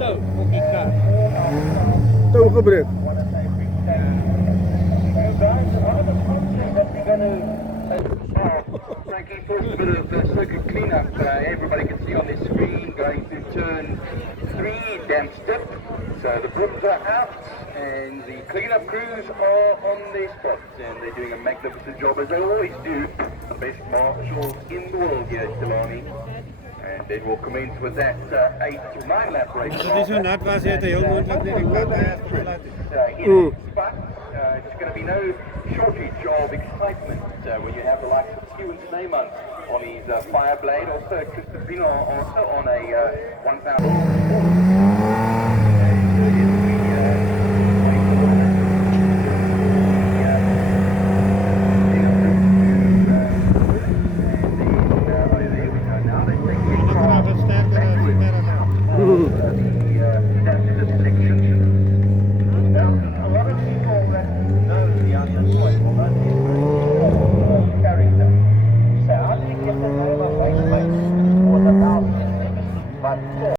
touw voor die kar. Touwgebrek. Frankie, first a bit of circuit cleanup. Everybody can see on this screen going to turn 3 damp step. So the brooms are out and the cleanup crews are on their spots and they're doing a magnificent job as they always do. The best marshals in the world here at Killarney. And then we'll commence with that 8 to 9 lap race. Als het zo nat was, heeft hij heel moeilijk naar de kant But it's going to be no shortage of excitement when you have the likes of Steven Sneeman on his Fireblade, also Christopher Pino also on a 1000.